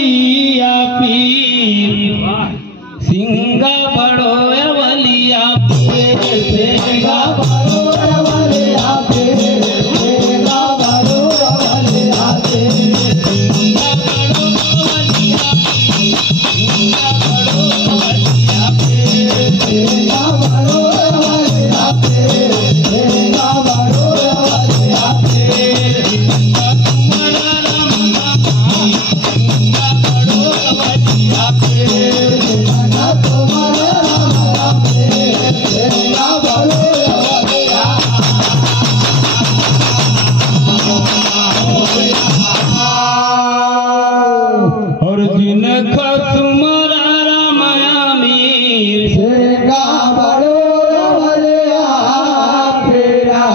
अवलिया पीर सिंगा बड़ो अवलिया पीर सिंगा बड़ो अवलिया पीर सिंगा बड़ो अवलिया पीर सिंगा बड़ो अवलिया पीर सिंगा बड़ो अवलिया पीर सिंगा बड़ो अवलिया पीर सिंगा बड़ो अवलिया पीर तुम्हारा राम सिंगा बड़ो अवलिया पीर सिंगा तुम्हारा राम सिंगा बड़ो अवलिया और जिन खसुमरा रामाया मीर सिंगा बड़ो अवलिया पीरा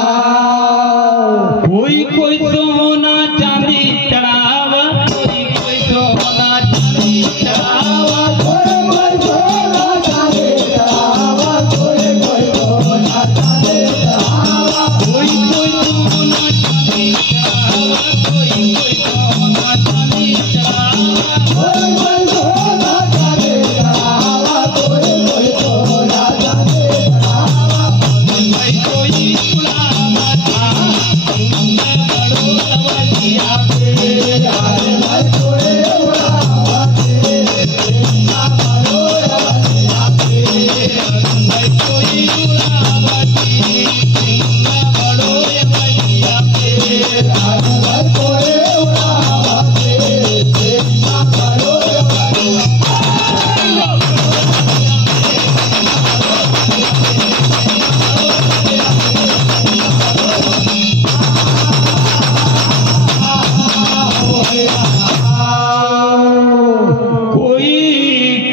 कोई कोई सोना चांदी चढ़ावा कोई कोई सोना चांदी चढ़ावा कोई कोई सोना चांदी चढ़ावा कोई कोई सोना चांदी चढ़ावा कोई कोई सोना चांदी चढ़ावा कोई कोई सोना चांदी चढ़ावा कोई कोई सोना चांदी चढ़ावा कोई कोई सोना चांदी चढ़ावा कोई कोई गुलामा था सिंगा बड़ो अवलिया पीर कोई कोई गुलामा थे सिंगा बड़ो अवलिया पीर कोई कोई गुलामा थे सिंगा बड़ो अवलिया पीर कोई कोई गुलामा थे सिंगा बड़ो अवलिया कोई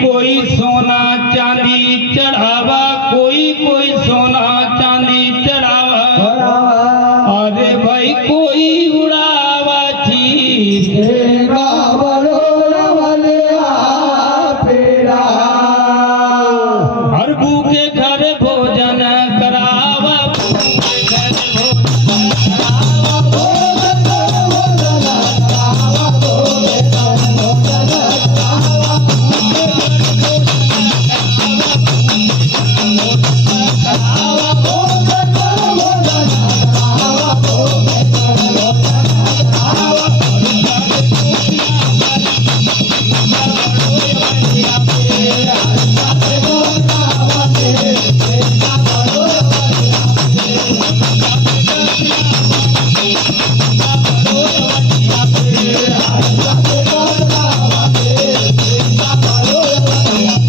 कोई सोना चांदी चढ़ावा कोई कोई सोना चांदी चढ़ावा अरे भाई कोई उड़ावा चीज सिंगा बड़ो अवलिया पीरा हर भूखे घर भोजन करावा भूखे घर भोजन करावा भोजन करावा भोगे घर भोजन करावा भूखे घर भोजन करावा भोगे घर भोजन करावा भोगे घर भोजन करावा अवलिया पीर सिंगा बड़ो अवलिया पीर सिंगा बड़ो अवलिया पीर सिंगा बड़ो अवलिया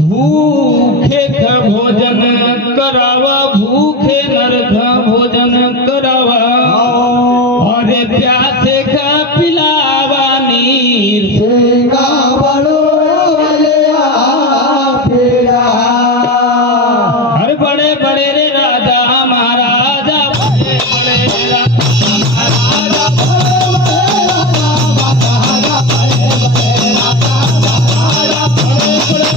भूखे का भोजन करावा भूखे नर का भोजन करावा अरे प्यासे का पिलावा नीर सिंगा बड़ो अवलिया पीरा अरे बड़े बड़े रे राजा महाराजा बड़े बड़े रे राजा महाराजा बड़े बड़े राजा महाराजा बड़े बड़े राजा महाराजा बड़े बड़े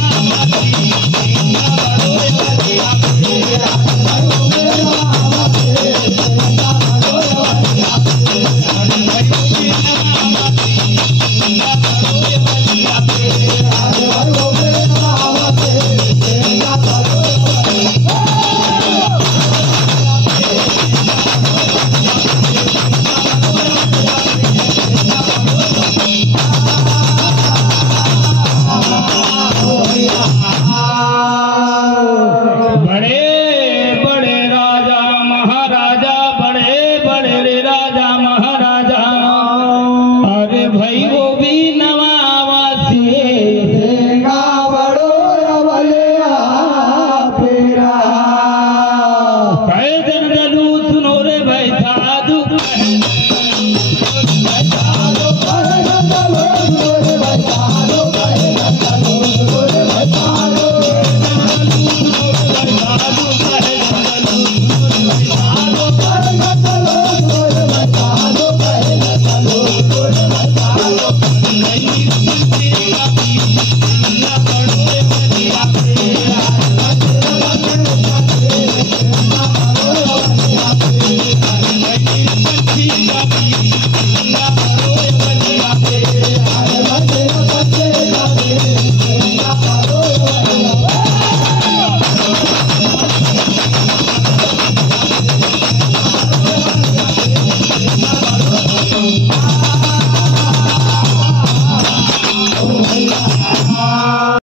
राजा